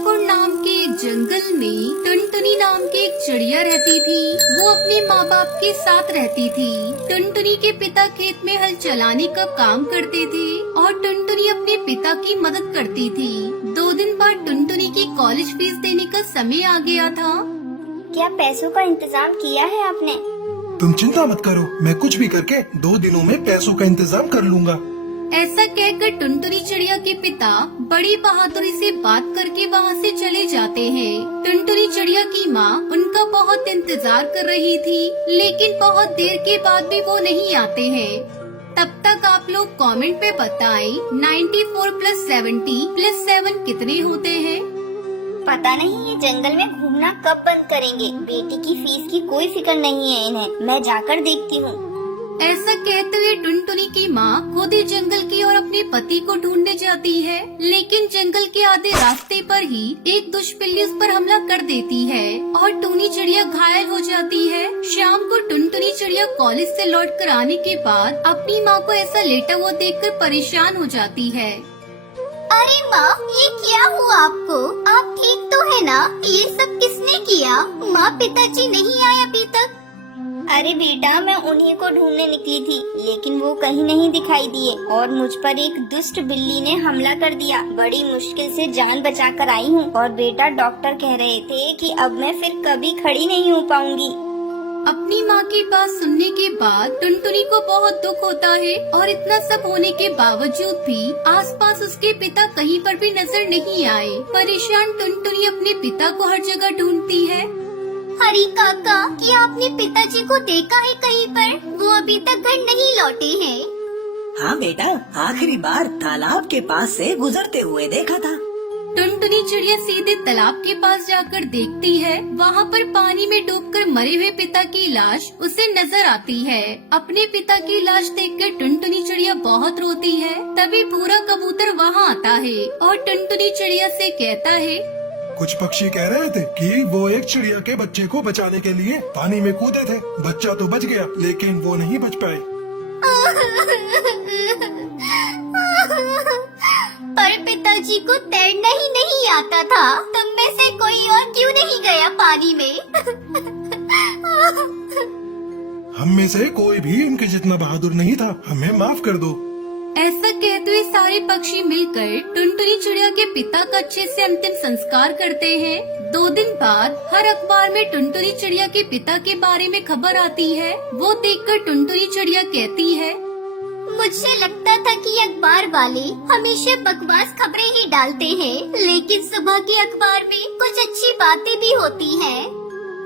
सीतापुर नाम के एक जंगल में टुनटुनी नाम की एक चिड़िया रहती थी। वो अपने माँ बाप के साथ रहती थी। टुनटुनी के पिता खेत में हल चलाने का काम करते थे और टुनटुनी अपने पिता की मदद करती थी। 2 दिन बाद टुनटुनी की कॉलेज फीस देने का समय आ गया था। क्या पैसों का इंतजाम किया है आपने? तुम चिंता मत करो, मैं कुछ भी करके 2 दिनों में पैसों का इंतजाम कर लूँगा। ऐसा कहकर टुनटुनी चिड़िया के पिता बड़ी बहादुरी से बात करके वहाँ से चले जाते हैं। टुनटुनी चिड़िया की माँ उनका बहुत इंतजार कर रही थी, लेकिन बहुत देर के बाद भी वो नहीं आते हैं। तब तक आप लोग कमेंट पे बताएं 94 + 70 + 7 कितने होते हैं? पता नहीं ये जंगल में घूमना कब बंद करेंगे। बेटी की फीस की कोई फिक्र नहीं है इन्हें। मैं जाकर देखती हूँ। ऐसा कहते हुए टुनटुनी की माँ खुद ही जंगल की ओर अपने पति को ढूंढने जाती है, लेकिन जंगल के आधे रास्ते पर ही एक दुष्पिल्ली उस पर हमला कर देती है और टुनी चिड़िया घायल हो जाती है। शाम को टुनटुनी चिड़िया कॉलेज से लौट कर आने के बाद अपनी माँ को ऐसा लेटा हुआ देखकर परेशान हो जाती है। अरे माँ, ये क्या हुआ आपको? आप ठीक तो है ना? ये सब किसने किया? माँ, पिताजी नहीं आए अभी तक? अरे बेटा, मैं उन्हीं को ढूंढने निकली थी, लेकिन वो कहीं नहीं दिखाई दिए और मुझ पर एक दुष्ट बिल्ली ने हमला कर दिया। बड़ी मुश्किल से जान बचाकर आई हूँ। और बेटा, डॉक्टर कह रहे थे कि अब मैं फिर कभी खड़ी नहीं हो पाऊंगी। अपनी माँ की बात सुनने के बाद टुनटुनी को बहुत दुख होता है और इतना सब होने के बावजूद भी आसपास उसके पिता कहीं पर भी नजर नहीं आए। परेशान टुनटुनी अपने पिता को हर जगह ढूंढती है। हरी काका, क्या आपने पिताजी को देखा है कहीं पर? वो अभी तक घर नहीं लौटे हैं। हाँ बेटा, आखिरी बार तालाब के पास से गुजरते हुए देखा था। टुनटुनी चिड़िया सीधे तालाब के पास जाकर देखती है। वहाँ पर पानी में डूबकर मरे हुए पिता की लाश उसे नजर आती है। अपने पिता की लाश देखकर टुनटुनी चिड़िया बहुत रोती है। तभी भूरा कबूतर वहाँ आता है और टुनटुनी चिड़िया से कहता है, कुछ पक्षी कह रहे थे कि वो एक चिड़िया के बच्चे को बचाने के लिए पानी में कूदे थे। बच्चा तो बच गया, लेकिन वो नहीं बच पाए। पर पिताजी को तैरना ही नहीं आता था। तुम में से कोई और क्यों नहीं गया पानी में? हम में से कोई भी इनके जितना बहादुर नहीं था। हमें माफ कर दो। ऐसा कहते हुए सारे पक्षी मिलकर टुनटुनी चिड़िया के पिता का अच्छे से अंतिम संस्कार करते हैं। 2 दिन बाद हर अखबार में टुनटुनी चिड़िया के पिता के बारे में खबर आती है। वो देखकर टुनटुनी चिड़िया कहती है, मुझे लगता था कि अखबार वाले हमेशा बकवास खबरें ही डालते हैं, लेकिन सुबह के अखबार में कुछ अच्छी बातें भी होती हैं।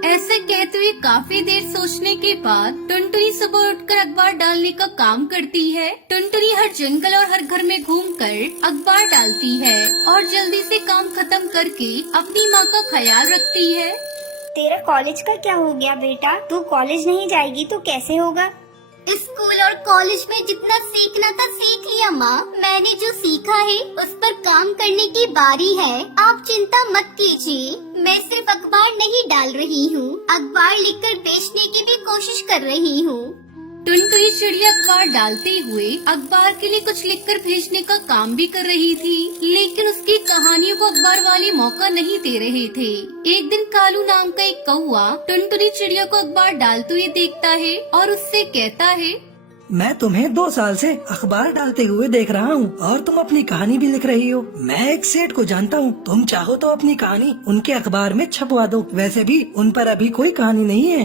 ऐसे कहते हुए काफी देर सोचने के बाद टुनटुनी सुबह उठकर अखबार डालने का काम करती है। टुनटुनी हर जंगल और हर घर में घूमकर अखबार डालती है और जल्दी से काम खत्म करके अपनी माँ का ख्याल रखती है। तेरा कॉलेज का क्या हो गया बेटा? तू कॉलेज नहीं जाएगी तो कैसे होगा? स्कूल और कॉलेज में जितना सीखना था सीख लिया माँ। मैंने जो सीखा है उस पर काम करने की बारी है। आप चिंता मत कीजिए। मैं सिर्फ अखबार नहीं डाल रही हूँ, अखबार लिखकर बेचने की भी कोशिश कर रही हूँ। टुनटुनी चिड़िया अखबार डालते हुए अखबार के लिए कुछ लिखकर भेजने का काम भी कर रही थी, लेकिन उसकी कहानियों को अखबार वाले मौका नहीं दे रहे थे। एक दिन कालू नाम का एक कौआ टुनटुनी चिड़िया को अखबार डालते हुए देखता है और उससे कहता है, मैं तुम्हें 2 साल से अखबार डालते हुए देख रहा हूँ और तुम अपनी कहानी भी लिख रही हो। मैं एक सेठ को जानता हूँ, तुम चाहो तो अपनी कहानी उनके अखबार में छपवा दो। वैसे भी उन पर अभी कोई कहानी नहीं है।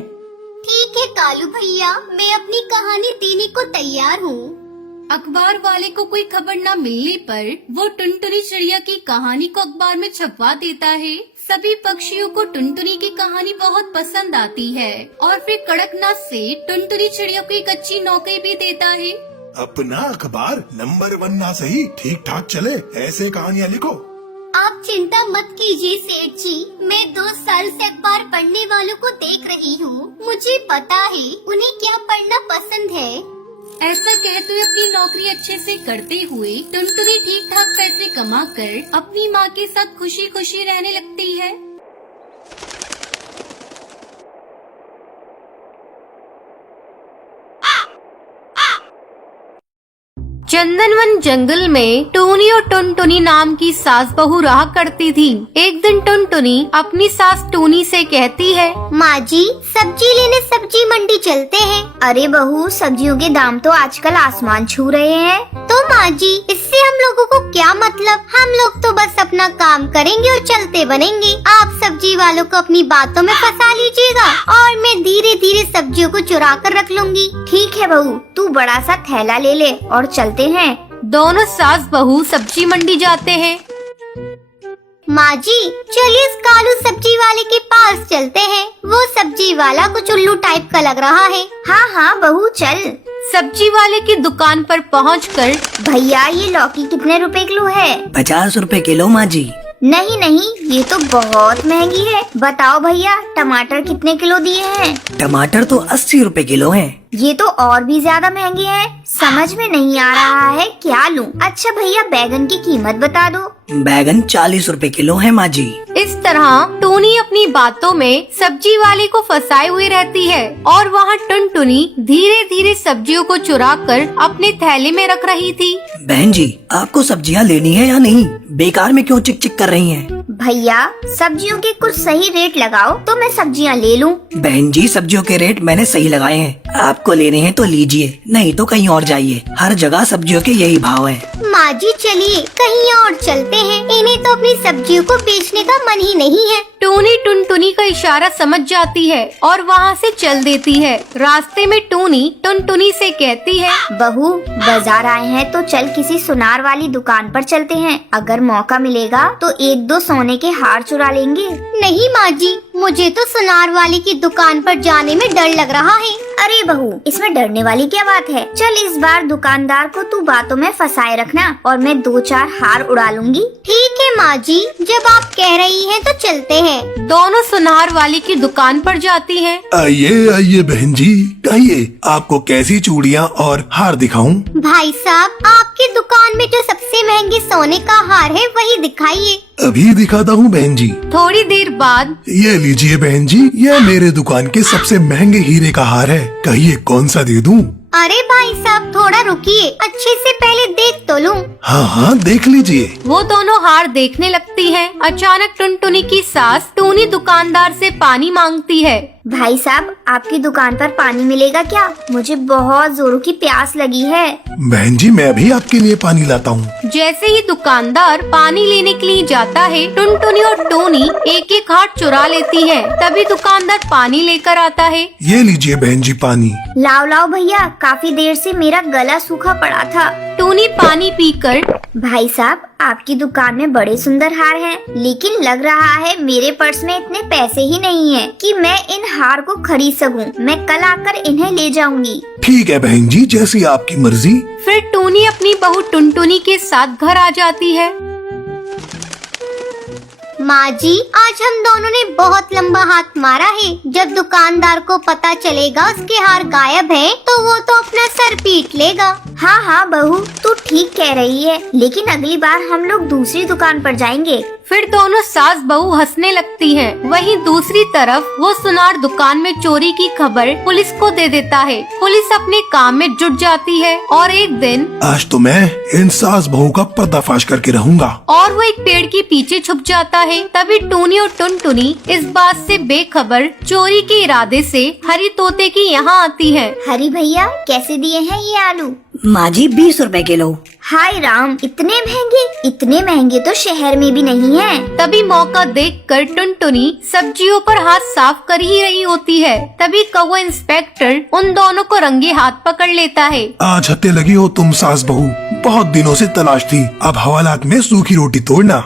ठीक है कालू भैया, मैं अपनी कहानी देने को तैयार हूँ। अखबार वाले को कोई खबर न मिलने पर वो टुनटुनी चिड़िया की कहानी को अखबार में छपवा देता है। सभी पक्षियों को टुनटुनी की कहानी बहुत पसंद आती है और फिर कड़कनाथ से टुनटुनी चिड़िया को एक अच्छी नौकरी भी देता है। अपना अखबार नंबर 1 ना सही, ठीक ठाक चले, ऐसे कहानियाँ लिखो। आप चिंता मत कीजिए सेठ जी, मैं 2 साल से अखबार पढ़ने वालों को देख रही हूँ। मुझे पता है उन्हें क्या पढ़ना पसंद है। ऐसा कहते हुए अपनी नौकरी अच्छे से करते हुए टुनटुनी ठीक ठाक पैसे कमाकर अपनी माँ के साथ खुशी खुशी रहने लगती है। चंदनवन जंगल में टूनी और टुनटुनी नाम की सास बहू रहा करती थी। एक दिन टुनटुनी अपनी सास टूनी से कहती है, माँ जी सब्जी लेने सब्जी मंडी चलते हैं। अरे बहू सब्जियों के दाम तो आजकल आसमान छू रहे हैं। तो माँ जी इससे हम लोगों को क्या मतलब, हम लोग तो बस अपना काम करेंगे और चलते बनेंगे। आप सब्जी वालों को अपनी बातों में फंसा लीजिएगा और मैं धीरे धीरे सब्जियों को चुरा कर रख लूंगी। ठीक है बहू, तू बड़ा सा थैला ले ले और चलते हैं। दोनों सास बहू सब्जी मंडी जाते हैं। माँ जी चलिए इस कालू सब्जी वाले के पास चलते हैं। वो सब्जी वाला कुछ उल्लू टाइप का लग रहा है। हाँ हाँ बहू चल। सब्जी वाले की दुकान पर पहुंचकर, भैया ये लौकी कितने रुपए किलो है? 50 रुपए किलो माँ जी। नहीं नहीं ये तो बहुत महंगी है। बताओ भैया टमाटर कितने किलो दिए हैं? टमाटर तो 80 रुपए किलो हैं। ये तो और भी ज्यादा महंगे हैं। समझ में नहीं आ रहा है क्या लूं। अच्छा भैया बैगन की कीमत बता दो। बैगन 40 रुपए किलो है माँ जी। इस तरह टूनी अपनी बातों में सब्जी वाले को फंसाए हुए रहती है और वहाँ टुनटुनी धीरे धीरे सब्जियों को चुरा कर अपने थैले में रख रही थी। बहन जी आपको सब्जियाँ लेनी है या नहीं? बेकार में क्यों चिक चिक कर रही हैं? भैया सब्जियों के कुछ सही रेट लगाओ तो मैं सब्जियाँ ले लूं। बहन जी सब्जियों के रेट मैंने सही लगाए हैं। आपको लेने हैं तो लीजिए, नहीं तो कहीं और जाइए। हर जगह सब्जियों के यही भाव हैं। माँ जी चलिए कहीं और चलते हैं। इन्हें तो अपनी सब्जियों को बेचने का मन ही नहीं है। टूनी टुनटुनी का इशारा समझ जाती है और वहाँ से चल देती है। रास्ते में टूनी टुनटुनी से कहती है, बहू बाजार आए हैं तो चल किसी सुनार वाली दुकान पर चलते हैं। अगर मौका मिलेगा तो 1-2 सोने के हार चुरा लेंगे। नहीं माँ जी मुझे तो सुनार वाली की दुकान पर जाने में डर लग रहा है। अरे बहू इसमें डरने वाली क्या बात है। चल इस बार दुकानदार को तू बातों में फंसाए रखना और मैं 2-4 हार उड़ा लूंगी। ठीक है माँ जी जब आप कह रही हैं तो चलते हैं। दोनों सुनार वाली की दुकान पर जाती हैं। आइए आइए बहन जी, कहिए आपको कैसी चूड़ियाँ और हार दिखाऊं? भाई साहब आपकी दुकान में जो सबसे महंगे सोने का हार है वही दिखाइए। अभी दिखाता हूँ बहन जी। थोड़ी देर बाद, ये लीजिए बहन जी, ये मेरे दुकान के सबसे महंगे हीरे का हार है। कहिए कौन सा दे दूं? अरे भाई साहब थोड़ा रुकिए, अच्छे से पहले देख तो लूं। हाँ हाँ देख लीजिए। वो दोनों हार देखने लगती हैं। अचानक टुनटुनी की सास टूनी दुकानदार से पानी मांगती है। भाई साहब आपकी दुकान पर पानी मिलेगा क्या? मुझे बहुत जोरों की प्यास लगी है। बहन जी मैं भी आपके लिए पानी लाता हूँ। जैसे ही दुकानदार पानी लेने के लिए जाता है, टुनटुनी और टोनी एक एक हार चुरा लेती है। तभी दुकानदार पानी लेकर आता है। ये लीजिए बहन जी पानी। लाओ लाओ भैया, काफी देर से मेरा गला सूखा पड़ा था। टूनी पानी पीकर, भाई साहब आपकी दुकान में बड़े सुंदर हार हैं, लेकिन लग रहा है मेरे पर्स में इतने पैसे ही नहीं हैं कि मैं इन हार को खरीद सकूं। मैं कल आकर इन्हें ले जाऊंगी। ठीक है बहन जी जैसी आपकी मर्जी। फिर टूनी अपनी बहू टुनटुनी के साथ घर आ जाती है। माँ जी आज हम दोनों ने बहुत लंबा हाथ मारा है। जब दुकानदार को पता चलेगा उसके हार गायब है तो वो तो अपना सर पीट लेगा। हाँ हाँ बहू तू ठीक कह रही है, लेकिन अगली बार हम लोग दूसरी दुकान पर जाएंगे। फिर दोनों सास बहू हंसने लगती हैं। वहीं दूसरी तरफ वो सुनार दुकान में चोरी की खबर पुलिस को दे देता है। पुलिस अपने काम में जुट जाती है और एक दिन, आज तो मैं इन सास बहू का पर्दाफाश करके रहूंगा। और वो एक पेड़ के पीछे छुप जाता है। तभी टूनी और टुनटुनी इस बात से बेखबर चोरी के इरादे से हरी तोते की यहाँ आती है। हरी भैया कैसे दिए हैं ये आलू? माँ जी 20 रुपए किलो। हाय राम इतने महंगे? इतने महंगे तो शहर में भी नहीं है। तभी मौका देखकर टुनटुनी सब्जियों पर हाथ साफ कर ही रही होती है। तभी कौवा इंस्पेक्टर उन दोनों को रंगे हाथ पकड़ लेता है। आज हत्ते लगी हो तुम सास बहू, बहुत दिनों से तलाश थी। अब हवालात में सूखी रोटी तोड़ना।